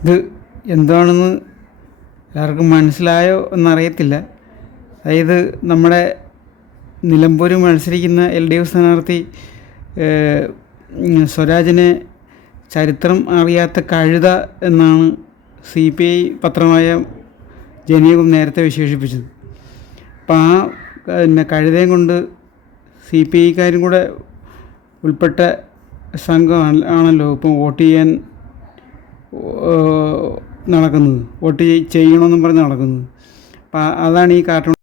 ഇത് എന്താണെന്ന് എല്ലാവർക്കും മനസ്സിലായോ എന്നറിയത്തില്ല. അതായത് നമ്മുടെ നിലമ്പൂർ മത്സരിക്കുന്ന എൽ ഡി എഫ് സ്ഥാനാർത്ഥി സ്വരാജിനെ ചരിത്രം അറിയാത്ത കഴുത എന്നാണ് സി പി ഐ പത്രമായ ജനീയം നേരത്തെ വിശേഷിപ്പിച്ചത്. അപ്പം ആ പിന്നെ കഴുതയും കൊണ്ട് സി പി ഐക്കാരും കൂടെ ഉൾപ്പെട്ട സംഘം ആണല്ലോ ഇപ്പം വോട്ട് ചെയ്യാൻ നടക്കുന്നത്. വോട്ട് ചെയ്- ചെയ്യണമെന്നും പറഞ്ഞ് നടക്കുന്നത്. അപ്പം അതാണ് ഈ കാർട്ടൂൺ